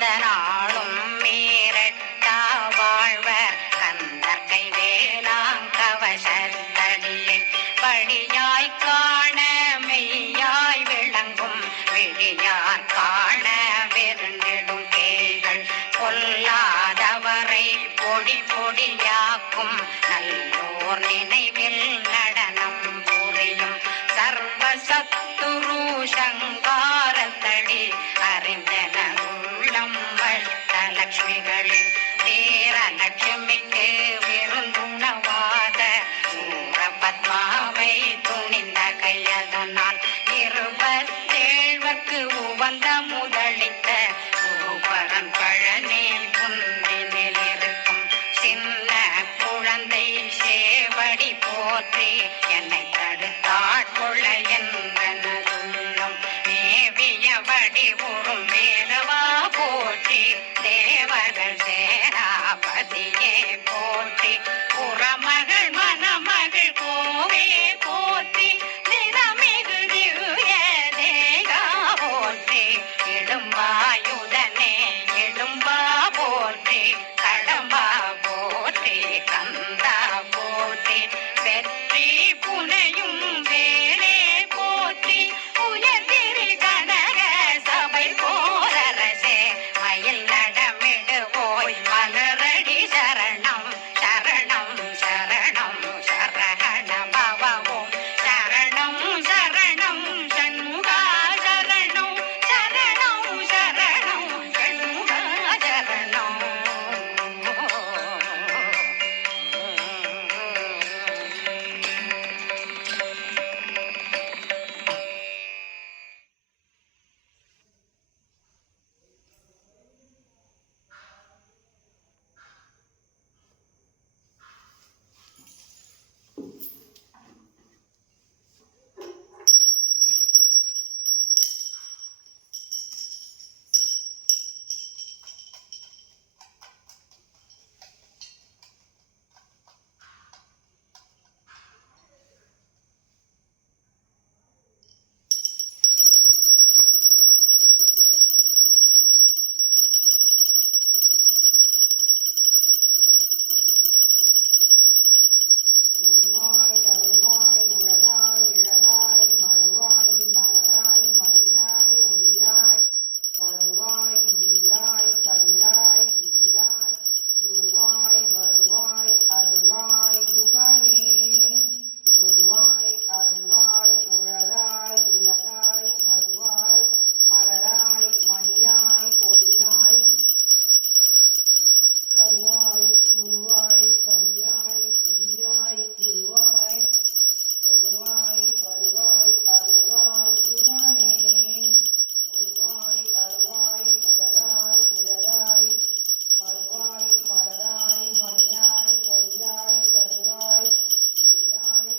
எந்த நாளும் மீறட்டா வாழ்வர் கந்தற்கை வேளாங்கவசத்தடியை படியாய் காண மெய்யாய் விளங்கும் விழியார் காண வெறுந்திடும் கேள்கள் கொல்லாதவரை பொடி பொடியாக்கும் நல்லோர் நினைவில் நடனம் புரியும் சர்வசத்துரு சங்காரத்தடி அறிந்தன உள்ளம் வட்டலட்சுமிகளின் தேரலட்சுமிக்கு விருந்துணவாத சூரபத்மாவை துணிந்த கையதனால் 27 உவந்த முதலித்த பூபரன் பழனேல் குன்றினில் இருக்கும் சின்ன குழந்தை சேவடி போற்றி என்னை தடுத்தாட்கொள்ள என்றனதுள்ளம் மேவிய வடிவுறும் வேலவா போற்றி தேவர்கள் சேனாபதியே போற்றி புறமகள் மணமகள் கோவே போற்றி நிறமிகு திவ்ய தேகா போற்றி இடும்பாயுதனே இடும்பா போற்றி கடம்பா போற்றி கந்தா போற்றி வெற்றி புனையும் வேலே போற்றி உயர்திரு கனக சபை போரரசே மயில் நடமிடுவோய் மலரடி சரணம் சரணம் சரணம் சரஹண பவவோம் சரணம் சரணம் சண்முகா சரணம் சரணம் சரணம் சண்முகா சரணம். உருவாய் அருள்வாய் உழதாய் இழதாய் மறுவாய் மலராய் மணியாய் ஒளியாய் கருவாய் உயிராய் கதிராய் விதியாய் குருவாய் வருவாய் அருள்வாய் குகனே உருவாய் அருள்வாய் உழதாய் இழதாய் மறுவாய் மலராய் மணியாய் ஒளியாய் கருவாய் உருவாய் கதியாய் விதியாய் குருவாய் வருவாய் அருள்வாய் குகனே உருவாய் அருள்வாய் உழதாய் இழதாய் மறுவாய் மலராய் மணியாய் ஒளியாய் கருவாய் உயிராய்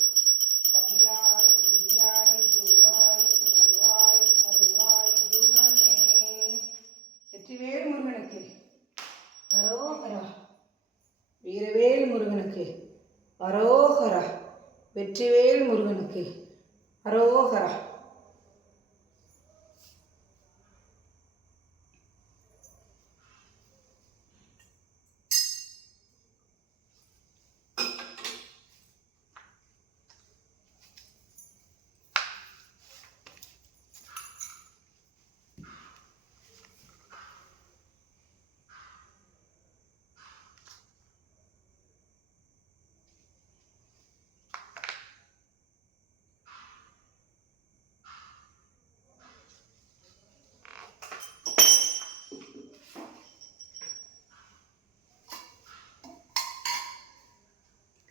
கதியாய் விதியாய் குருவாய் வருவாய் அருள்வாய் குகனே. வெற்றிவேல் முருகனுக்கு அரோகரா. வீரவேல் முருகனுக்கு அரோகரா. வெற்றிவேல் முருகனுக்கு அரோகரா.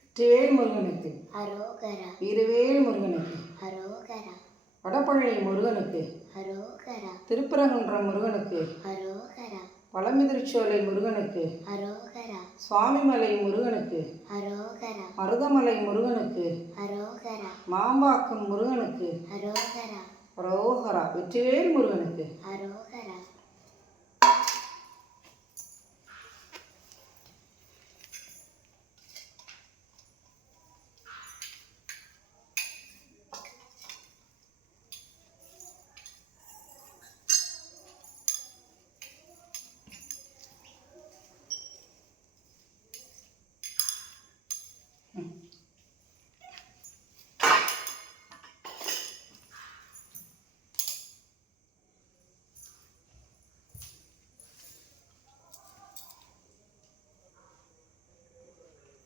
வெற்றிவேல் முருகனுக்கு அரோகரா. வீரவேல் முருகனுக்கு அரோகரா. வடபழனி முருகனுக்கு அரோகரா. திருப்பரங்குன்றம் முருகனுக்கு அரோகரா. பழமுதிர்ச்சோலை முருகனுக்கு அரோகரா. சுவாமிமலை முருகனுக்கு அரோகரா. மருதமலை முருகனுக்கு அரோகரா. மாம்பாக்கம் முருகனுக்கு அரோகரா. அரோகரா. வெற்றிவேல் முருகனுக்கு அரோகரா.